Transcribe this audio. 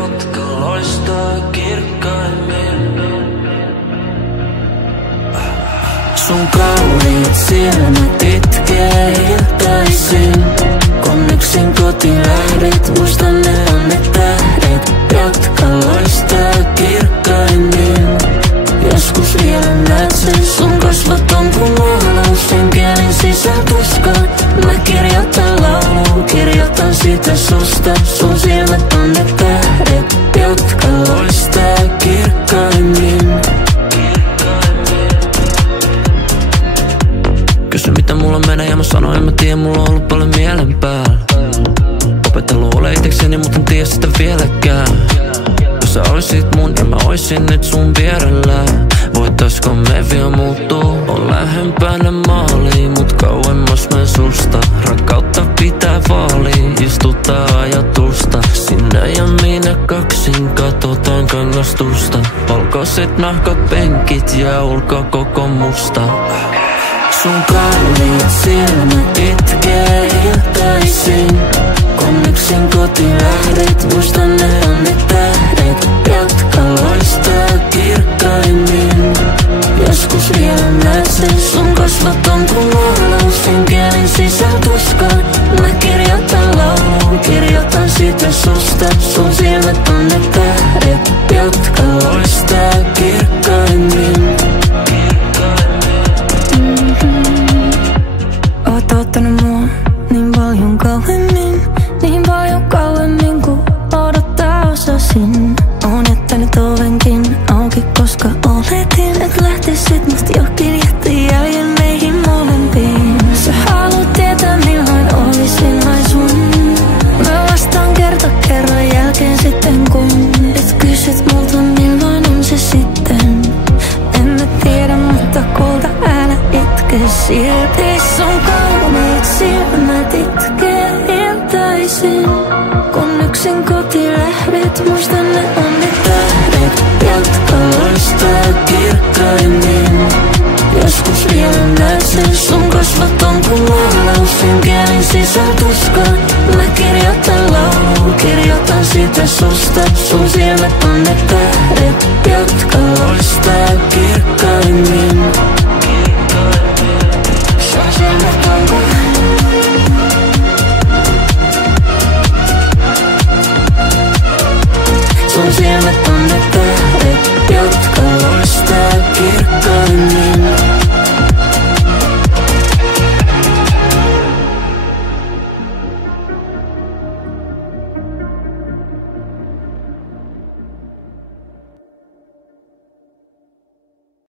jotka loistaa kirkkaimmin. Sun kauniit silmät itkee iltaisin, kun yksin kotiin lähdet. Muistan ne on ne tähdet, jotka loistaa kirkkaimmin. Joskus vielä näet sen, sun kasvot on kun maalaus. Enkelin sisältuska, mä kirjoitan laulun, kirjoitan sitä susta. Sun silmät on ne tähdet, jotka loistaa kirkkaimmin. Kysy mitä mulla menee ja mä sanoin en mä tiedä, mulla on ollut paljon mielen päällä. Opetellut ole itekseni, mut en tiedä sitä vieläkään. Jos sä oisit mun ja mä oisin nyt sun vierellä, voitaisko me vielä muuttuu? On lähempänä maaliin, mut kauemmas mä susta. Rakkautta pitää vaalia, istuttaa ajatusta. Sinä ja minä kaksin katsotaan kangastusta. Valkoiset nahkat penkit ja ulko koko musta. Sun kauniit silmät itkee iltaisin, kun yksin kotiin lähdet. Muistan ne on ne tähdet, jotka loistaa kirkkaimmin. Joskus vielä näet sen, sun kasvot on kun maalaus. Enkelin sisältuska, mä kirjoitan laulun, kirjoitan sitä susta. Sun silmät on ne tähdet, jotka loistaa kirkkaimmin. Oot ottanut mua niin paljon kauemmin, niin paljon kauemmin kuin odottaa osasin. Oon jättänyt ovenkin auki, koska oletin, et lähtisit must johonkin jätti jäljen meihin molempiin. Sä haluut tietää milloin olisin vain sun. Mä vastaan kerta kerran jälkeen sitten kun et kysyt multa milloin on se sitten. En mä tiedä, mutta kulta älä itke silti. Sun kauniit silmät itkee iltaisin, kun yksin kotiin lähdet. Muistan ne on ne tähdet, jotka loistaa kirkkaimmin. Joskus vielä näet sen, sun kasvot on kun maalaus. Enkelin sisältuska,